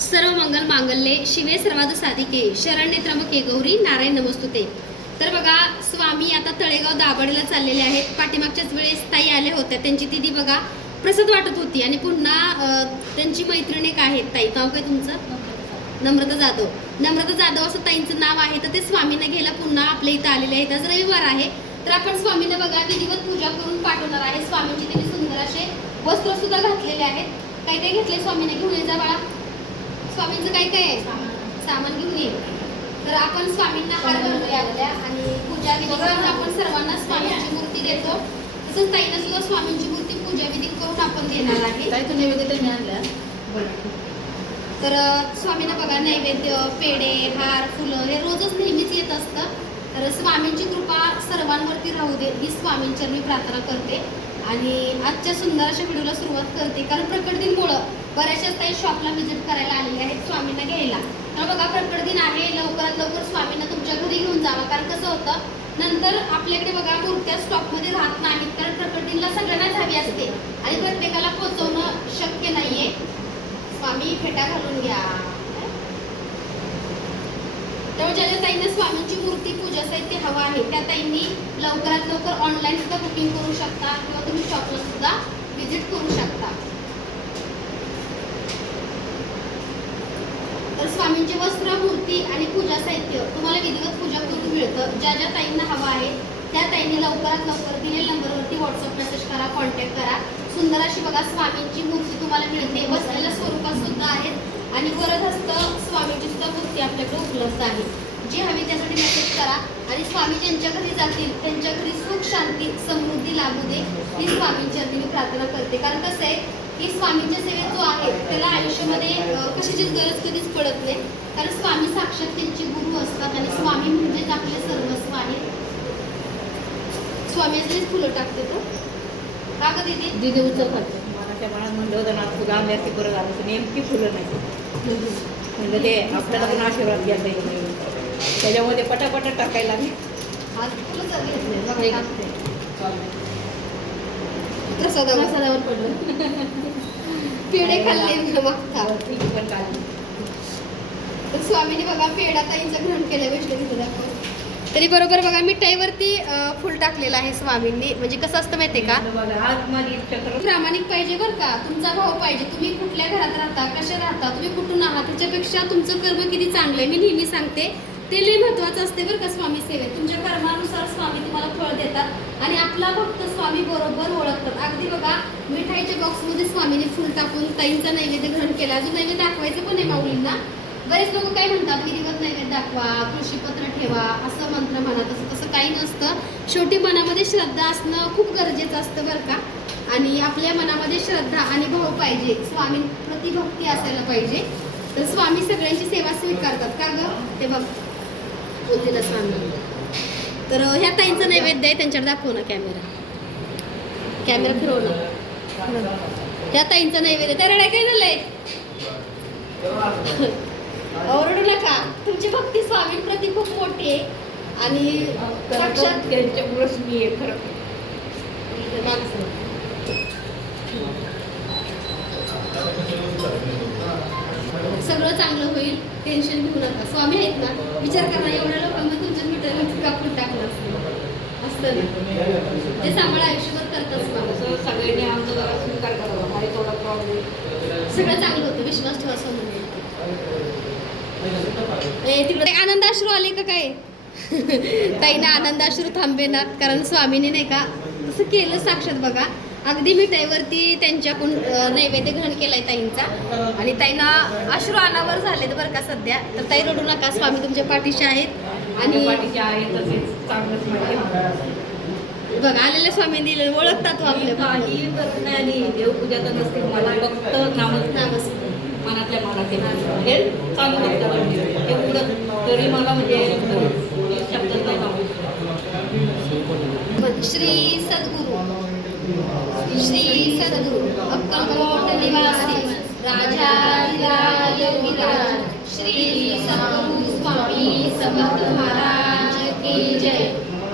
सर्व मंगल मांगल्ये शिवे सर्वाद साधिके शरण्ये त्रमके गौरी नारायण नमस्तुते. तर बघा स्वामी आता तळेगाव दाभाडेला चाललेले आहेत. पाठीमागच्याच वेळेस ताई आल्या होत्या. त्यांची दिदी बघा प्रसाद वाटत होती आणि पुन्हा त्यांची मैत्रीण एक आहेत. ताई नाव काय तुमचं? नम्रता जाधव. नम्रता जाधव असं ताईंचं नाव आहे. तर ते स्वामींना घ्यायला पुन्हा आपल्या इथं आलेले आहेत. आज रविवार आहे. तर आपण स्वामींना बघा विधिवत पूजा करून पाठवणार आहे. स्वामींची त्यांनी सुंदर असे वस्त्र सुद्धा घातलेले आहेत. काही काही घेतले स्वामीने घेऊन ये जा बाळा. स्वामींचं काय काय आहे? सामान घेऊन ये. तर आपण स्वामींना हार घालतो यावल्या आणि पूजा विधी करून आपण सर्वांना स्वामींची मूर्ती देतो. तसंच ताईंना सुद्धा स्वामींची मूर्ती पूजा विधी करून आपण देणार आहे. काय तू नैवेद्य त्यांनी आणल्या तर स्वामींना बघा नैवेद्य पेढे हार फुलं हे रोजच नेहमीच येत असतं. तर स्वामींची कृपा सर्वांवरती राहू दे ही स्वामींची मी प्रार्थना करते. आणि आजच्या सुंदर अशा व्हिडिओला सुरुवात करते. कारण प्रकट दिनमुळं बऱ्याचशा ताई शॉपला व्हिजिट करायला आलेले आहेत स्वामींना घ्यायला. तर बघा प्रकट दिन आहे लवकरात लवकर स्वामींना तुमच्या घरी घेऊन जावा. कारण कसं होतं नंतर आपल्याकडे बघा मूर्त्या स्टॉकमध्ये राहत नाहीत. कारण प्रकट दिनला सगळ्यांनाच हवी असते. आणि प्रत्येकाला पोहोचवणं शक्य नाहीये. स्वामी फेटा घालून घ्या. त्यामुळे ज्या ज्या ताईंना स्वामींची मूर्ती पूजा साहित्य हवं आहे त्या ताईंनी लवकरात लवकर ऑनलाईन सुद्धा बुकिंग करू शकता किंवा तुम्ही शॉपला सुद्धा व्हिजिट करू शकता तर स्वामींचे वस्त्र मूर्ती आणि पूजा साहित्य तुम्हाला विधिवत पूजा करून मिळतं. ज्या ज्या ताईंना हवं आहे त्या ताईंनी लवकरात लवकर दिलेल्या नंबरवरती व्हॉट्सअप मेसेज करा कॉन्टॅक्ट करा. सुंदर अशी बघा स्वामींची मूर्ती तुम्हाला मिळते. बसलेल्या स्वरूपात सुद्धा आहेत आणि वरदहस्त स्वामींची सुद्धा मूर्ती आपल्याकडे उपलब्ध आहे. जी हवी त्यासाठी मेसेज करा आणि स्वामी ज्यांच्या घरी जातील त्यांच्या घरी सुख शांती समृद्धी लाभू दे ही स्वामींची मी प्रार्थना करते. कारण कसं आहे की स्वामींच्या सेवेत जो आहे त्याला आयुष्यामध्ये अं, कशाचीच गरज कधीच पडत नाही. कारण स्वामी साक्षात त्यांचे गुरु असतात आणि स्वामी म्हणजेच आपले सर्वस्व आहे. स्वामीचीच फुलं टाकते तो. का ग दीदी? दिदी उचल खाते मला त्या मनात म्हणलं होतं ना फुलं आंब्या ती बरं झालं. तर नेमकी फुलं नाही. म्हणलं ते आपल्याला पण आशीर्वाद घ्यायला येईल त्याच्यामध्ये पटापटा टाकायला लागले. आज फुलं घेतले प्रसादावर. मसाल्यावर पडलं. पेढे खाल्ले न बघता ठीक पण काढली तर स्वामीने बघा पेढा ताईंचं ग्रहण केलं वैष्णवी दाखव. तरी बरोबर बघा मिठाईवरती फुल टाकलेलं आहे स्वामींनी. म्हणजे कसं असतं माहितीये का? प्रामाणिक पाहिजे बरं का. तुमचा भाव पाहिजे. तुम्ही कुठल्या घरात राहता कशा राहता तुम्ही कुठून आहात त्याच्यापेक्षा तुमचं कर्म किती चांगलं आहे मी नेहमी सांगते. ते लय महत्वाचं असते बरं का स्वामी सेवेत. तुमच्या कर्मानुसार स्वामी तुम्हाला फळ देतात आणि आपला भक्त स्वामी बरोबर ओळखतात. अगदी बघा मिठाईच्या बॉक्समध्ये स्वामीने फुल टाकून ताईंचा नैवेद्य ग्रहण केला. अजून नैवेद्य दाखवायचं पण आहे माऊलींना. बरेच लोक काय म्हणतात विधिवत नैवेद्य दाखवा कृषीपत्र ठेवा असं मंत्र म्हणा तसं तसं काही नसतं. शेवटी मनामध्ये श्रद्धा असणं खूप गरजेचं असतं बरं का. आणि आपल्या मनामध्ये श्रद्धा आणि भाव पाहिजे. स्वामी प्रतिभक्ती असायला पाहिजे. तर स्वामी सगळ्यांची सेवा स्वीकारतात. का ग? ते बघ. बोलते ना स्वामी तर ह्या ताईंचा नैवेद्य आहे त्यांच्याकडे दाखव ना कॅमेरा. कॅमेरा फिरव ना. ह्या ताईंचा नैवेद्य. त्या रड्या काय झालंय? ओरडू नका. तुमची भक्ती स्वामी प्रति खूप मोठी आहे. आणि साक्षात त्यांच्यामुळेच मी हे खरं सगळं चांगलं होईल टेन्शन घेऊ नका. स्वामी आहेत ना विचार करा एवढ्या लोकांना तुमच्या मिठाईवरती कापून टाकलं असतं. असतं ना. ते सांभाळ आयुष्यभर असं सगळ्यांनी आमचा जरा स्वीकार करावा थोडा प्रॉब्लेम सगळं चांगलं होतं विश्वास ठेवा स्वामी ए तिकडे आनंद अश्रू आले का काय? ताईना आनंद अश्रू थांबेनात कारण स्वामीने नाही का तसं केलं साक्षात बघा. अगदी मिठाईवरती त्यांच्याकडून नैवेद्य ग्रहण केलाय ताईंचा. आणि ताईंना अश्रू अनावर झालेत बरं का सध्या. तर ताई रडू नका स्वामी तुमच्या पाठीशी आहेत. आणि तसेच चांगलंच माहिती बघा आलेल्या स्वामी दिले ओळखतात आपल्या काही नाही देवपूजा तर नसते मला फक्त नामच नामच मनातल्या मनात आहे. हे चालू करतं एवढं तरी मला म्हणजे नाही श्री सद्गुरु. श्री सद्गुरु अक्कलकोट निवासी राजाधिराज विराज श्री सद्गुरु स्वामी समर्थ महाराज की जय।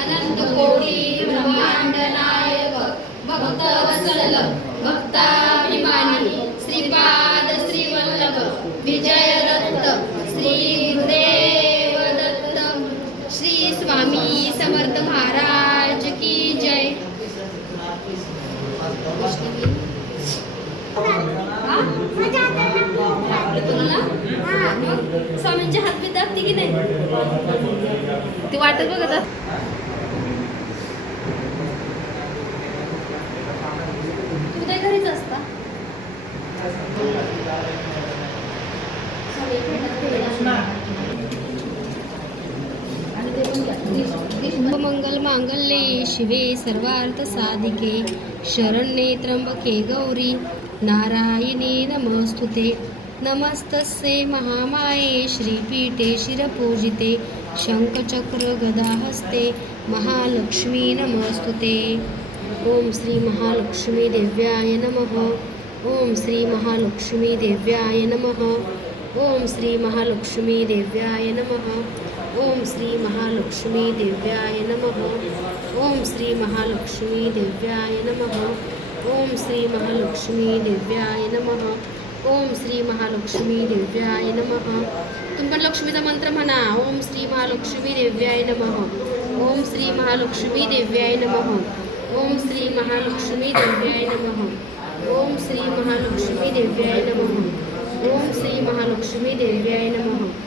अनंत कोटी ब्रह्मांड नायक भक्त वसल भक्ताभिमानी श्रीपाद श्रीवल्लभ विजय दत्त श्री गुरुदेव दत्त श्री स्वामी समर्थ महाराज स्वामींच्या हात मी दाबते की नाही. ते वाटत बघत सर्वमङ्गलमाङ्गल्ये शिवे सर्वार्थसाधिके शरण्ये त्र्यम्बके गौरी. नारायणे नमस्तुते. नमस्तस्ये महामाये श्रीपीठे शिरपूजिते. शङ्खचक्रगदाहस्ते महालक्ष्मी नमस्तुते. ॐ श्रीमहालक्ष्मीदेव्याय नमः. ॐ श्रीमहालक्ष्मीदेव्याय नमः. ॐ श्रीमहालक्ष्मीदेव्याय नमः. ओम श्री महालक्ष्मी दिव्याय नमः। ओम श्री महालक्ष्मी दिव्याय नमः। ओम श्री महालक्ष्मी दिव्याय नमः। ओम श्री महालक्ष्मी दिव्याय नमः। तुम्ही पण लक्ष्मीचा मंत्र म्हणा। ओम श्री महालक्ष्मी दिव्याय नमः। ओम श्री महालक्ष्मी दिव्याय नमः। ओम श्री महालक्ष्मी दिव्याय नमः। ओम श्री महालक्ष्मी दिव्याय नमः। ओम श्री महालक्ष्मी दिव्याय नमः।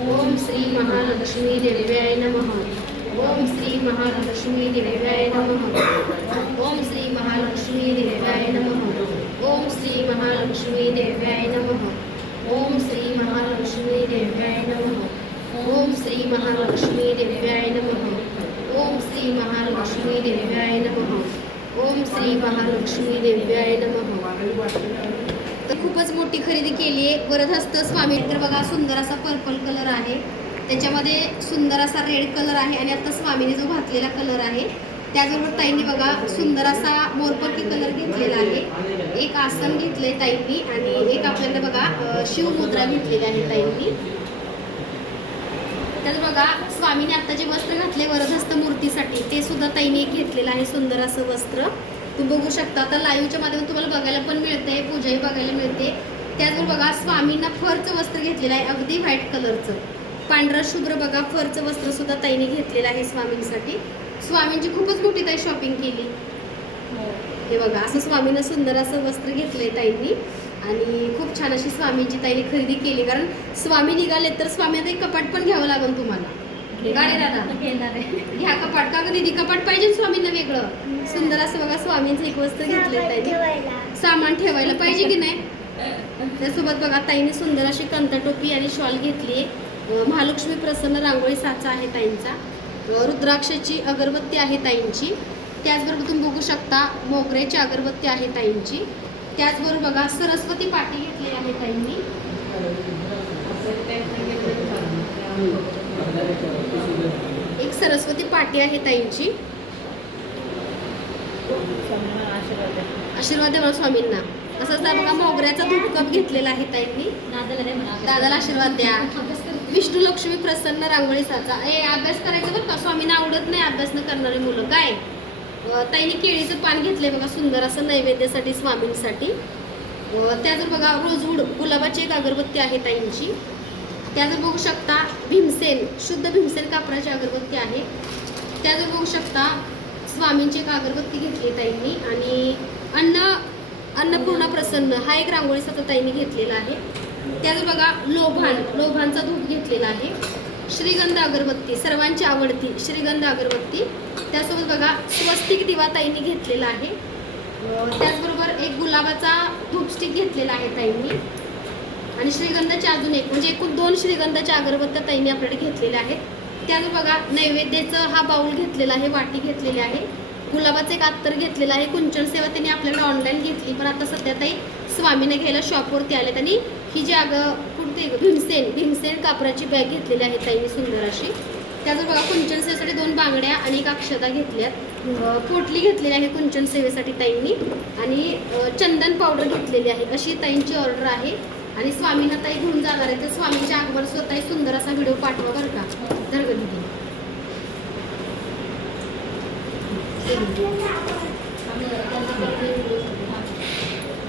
ओम श्री महालक्ष्मी देव्याय नमः ओम श्री महालक्ष्मी देव्याय नमः ओम श्री महालक्ष्मी देव्याय नमः ओम श्री महालक्ष्मी देव्याय नमः ओम श्री महालक्ष्मी देव्याय नमः ओम श्री महालक्ष्मी देव्याय नमः ओम श्री महालक्ष्मी देव्याय नमः ओम श्री महालक्ष्मी देव्याय नमः तर खूपच मोठी खरेदी केली आहे. वरदहस्त स्वामी. तर बघा सुंदर असा पर्पल कलर आहे. त्याच्यामध्ये सुंदर असा रेड कलर आहे आणि आता स्वामीने जो घातलेला कलर आहे त्याचबरोबर ताईंनी बघा सुंदर असा मोरपट्टी कलर घेतलेला आहे. एक आसन घेतलंय ताईंनी आणि एक आपल्याला बघा शिवमुद्रा घेतलेली आहे ताईंनी. तर बघा स्वामीने आता जे वस्त्र घातले वरदहस्त मूर्तीसाठी ते सुद्धा ताईने एक घेतलेलं आहे सुंदर असं वस्त्र. तुम्ही बघू शकता. आता लाईव्हच्या माध्यमातून तुम्हाला बघायला पण मिळते पूजाही बघायला मिळते. त्याचबरोबर बघा स्वामींना फरचं वस्त्र घेतलेलं आहे अगदी व्हाईट कलरचं पांढरं शुभ्र बघा फरचं वस्त्र सुद्धा ताईने घेतलेलं आहे स्वामींसाठी. स्वामींची खूपच मोठी ताई शॉपिंग केली. हे. बघा असं स्वामीनं सुंदर असं वस्त्र घेतलंय ताईंनी. आणि खूप छान अशी स्वामींची ताईने खरेदी केली. कारण स्वामी निघाले तर स्वामी आता एक कपाट पण घ्यावं लागेल तुम्हाला. गाडी दादा घेणार आहे. घ्या कपाट. का दीदी कपाट पाहिजे स्वामींना वेगळं. सुंदर असं बघा स्वामींचं एक वस्त्र घेतलंय ताईने. सामान ठेवायला पाहिजे की नाही? त्यासोबत बघा ताईने सुंदर अशी कंता टोपी आणि शॉल घेतली. आहे महालक्ष्मी प्रसन्न रांगोळी साचा आहे ताईंचा. रुद्राक्षाची अगरबत्ती आहे ताईंची. त्याचबरोबर तुम्ही बघू शकता मोगऱ्याची अगरबत्ती आहे ताईंची. त्याचबरोबर बघा सरस्वती पाटी घेतली आहे ताईंनी. एक सरस्वती पाटी आहे ताईंची. आशीर्वाद देवा स्वामींना. तसंच बघा मोगऱ्याचा धूप कप घेतलेला आहे ताईंनी. दादाला आशीर्वाद द्या. विष्णू लक्ष्मी प्रसन्न रांगोळी साचा ए अभ्यास करायचा बरं का? स्वामींना आवडत नाही अभ्यास न करणारे मुलं. काय? ताईने केळीचं पान घेतले बघा सुंदर असं नैवेद्यासाठी स्वामींसाठी. त्याचं बघा रोजवूड गुलाबाची एक अगरबत्ती आहे ताईंची. त्याचं बघू शकता भीमसेन शुद्ध भीमसेन कापराची अगरबत्ती आहे. त्याचं बघू शकता स्वामींची एक अगरबत्ती घेतली ताईंनी आणि अन्न अन्नपूर्णा प्रसन्न हा एक रांगोळी ताईंनी घेतलेला आहे. त्याचं बघा लोभान लोभांचा धूप घेतलेला आहे. श्रीगंध अगरबत्ती सर्वांची आवडती श्रीगंध अगरबत्ती. त्यासोबत बघा स्वस्तिक दिवा ताईंनी घेतलेला आहे. त्याचबरोबर एक गुलाबाचा धूपस्टिक घेतलेला आहे ताईंनी. आणि श्रीगंधाचे अजून एक म्हणजे एकूण दोन श्रीगंधाच्या अगरबत्त्या ताईंनी आपल्याकडे घेतलेल्या आहेत. त्यात बघा नैवेद्याचं हा बाऊल घेतलेला आहे वाटी घेतलेली आहे. गुलाबाचं एक अत्तर घेतलेलं आहे. कुंचन सेवा त्यांनी आपल्याकडे ऑनलाईन घेतली पण आता सध्या ताई स्वामीने घ्यायला शॉपवरती आले आणि ही जी अग कुठते भीमसेन भीमसेन कापराची बॅग घेतलेली आहे ताईंनी सुंदर अशी. त्याचं बघा कुंचन सेवेसाठी दोन बांगड्या आणि एक अक्षता घेतल्यात. पोटली घेतलेली आहे कुंचन सेवेसाठी ताईंनी. आणि चंदन पावडर घेतलेली आहे. अशी ताईंची ऑर्डर आहे. आणि स्वामींना ताई घेऊन जाणार आहे. तर स्वामींच्या अगोदर स्वतः सुंदर असा व्हिडिओ पाठवा बरं का. धर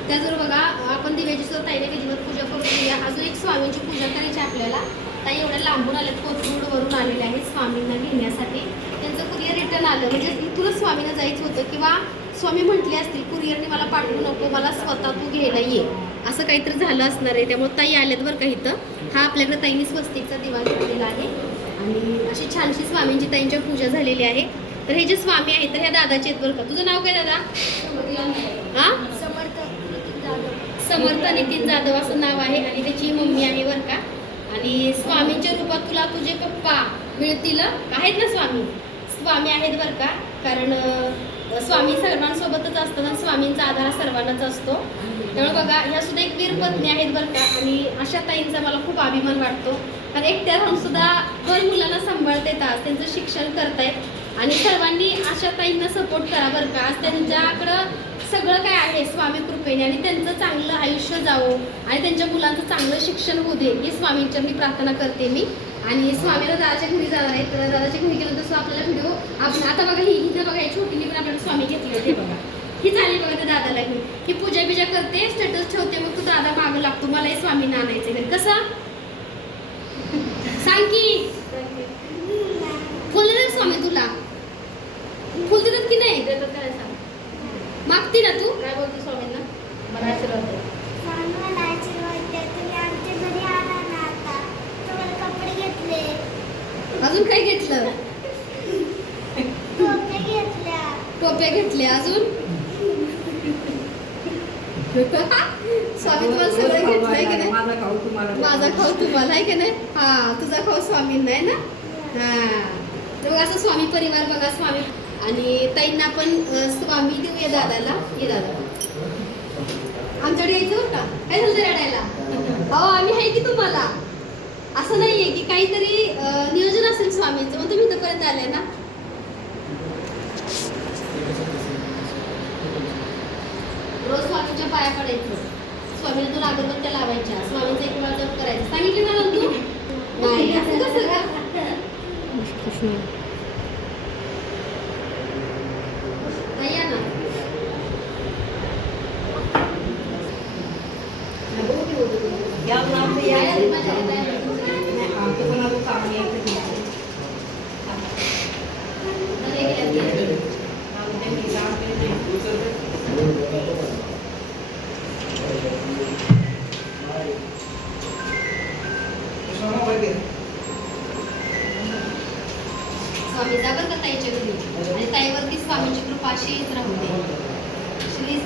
त्याचबरोबर बघा आपण दिव्याची सुद्धा ताईने विधिवत पूजा करून घेऊया. अजून एक स्वामींची पूजा करायची आपल्याला. ताई एवढ्या लांबून आले कोथरूडवरून आलेले आहेत स्वामींना घेण्यासाठी. त्यांचं कुरिअर रिटर्न आलं. म्हणजे इथूनच स्वामींना जायचं होतं. किंवा स्वामी म्हटले असतील कुरिअरने मला पाठवू नको मला स्वतः तू घ्यायला ये. असं काहीतरी झालं असणार आहे. त्यामुळे ताई आल्यात बरं का इथं. हा आपल्याकडे ताईंनी स्वस्तिकचा दिवा घेतलेला आहे. आणि अशी छानशी स्वामींची ताईंच्या पूजा झालेली आहे. तर हे जे स्वामी आहेत तर ह्या दादाचे आहेत बरं का. तुझं नाव काय दादा? हा? समर्थ नितीन जाधव असं नाव आहे. आणि त्याची मम्मी आहे बरं का. आणि स्वामींच्या रूपात तुला तुझे पप्पा मिळतील. आहेत ना स्वामी? स्वामी आहेत बरं का. कारण स्वामी सर्वांसोबतच असतात आणि स्वामींचा आधार सर्वांनाच असतो. त्यामुळे बघा ह्या सुद्धा एक वीर पत्नी आहेत बरं का. आणि अशा ताईंचा मला खूप अभिमान वाटतो. कारण एकट्या राहून सुद्धा दोन मुलांना सांभाळता येतात त्यांचं शिक्षण करतायत. आणि सर्वांनी अशा ताईंना सपोर्ट करा बरं का. आज त्यांच्याकडं सगळं काय आहे स्वामी कृपेने. आणि त्यांचं चांगलं आयुष्य जावं. आणि त्यांच्या मुलांचं चांगलं शिक्षण होऊ दे ही स्वामींच्या मी प्रार्थना करते मी. आणि स्वामीला दादाच्या घरी जाणार आहे तर दादाच्या घरी गेल्यानंतर सुद्धा आपल्याला व्हिडिओ आपण आता बघा ही हिथं बघा ही छोटीने पण आपल्याला स्वामी घेतली होते बघा. ही झाली बघा त्या दादाला घेऊन. ही पूजा बिजा करते स्टेटस ठेवते मग तू दादा मागं लागतो मलाही स्वामींना आणायचं घरी. कसं? सांग की. फुल स्वामी तुला? फुल देतात की नाही? देतात काय सांग? मागती ना तू? काय बोलते स्वामींना? मला आशीर्वाद अजून काय घेतलं? टोप्या घेतल्या. अजून? स्वामी तुम्हाला सगळं घेतलंय की नाही? माझा खाऊ तुम्हाला. माझा खाऊ तुम्हाला आहे की नाही? हा तुझा खाऊ स्वामींना आहे ना? हा. तर बघा असं स्वामी परिवार बघा स्वामी. आणि ताईंना पण स्वामी देऊया दादाला. ये दादा. आमच्याकडे यायचं का? काय झालं रडायला? हो आम्ही आहे की तुम्हाला? असं नाहीये की काहीतरी नियोजन असेल स्वामींचं मग तुम्ही इथंपर्यंत आले ना. रोज स्वामींच्या पाया पडायचं. स्वामीला तुला अगरबत्त्या लावायच्या स्वामींचा एक वेळा जप करायचं. सांगितलं ना तू नाही. असं कसं? का स्वामींची कृपा अशीच राहू दे श्री